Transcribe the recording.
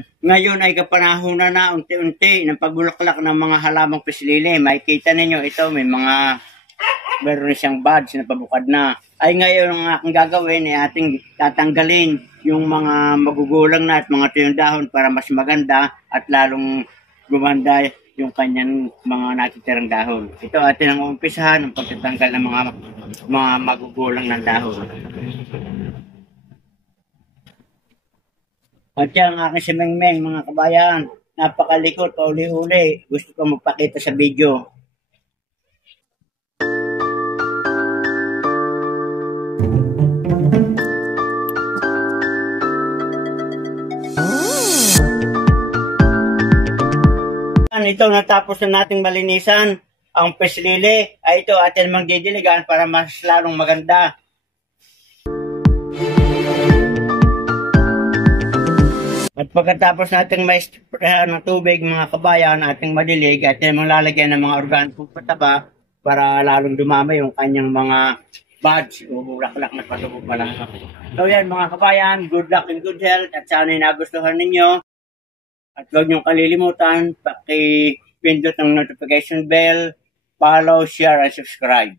Ngayon ay kapanahunan na unti-unti ng pagbulaklak ng mga halamang pislili. Makikita ninyo ito, meron na siyang buds na pabukad na. Ay ngayon ang aking gagawin ay ating tatanggalin yung mga magugulang na at mga tuyong dahon para mas maganda at lalong gumanda yung kanyang mga natitirang dahon. Ito atin ang umpisahan ng pagtatanggal ng mga magugulang ng dahon. At yan ang aking si Mengmeng, mga kabayan. Napakalikot, pauli-uli. Gusto ko magpakita sa video. Ito natapos na nating malinisan ang pislili. Ay ito atin magdidiligan para mas lalong maganda. At pagkatapos nating may sprayan ng tubig, mga kabayan, ating madilig, atin maglalagyan ng mga organikong pataba para lalong dumami yung kanyang mga buds o bulaklak na patubog pa lang. So yan mga kabayan, good luck and good health at sana'y nagustuhan ninyo. At huwag niyong kalilimutan, paki-pindot ng notification bell, follow, share, and subscribe.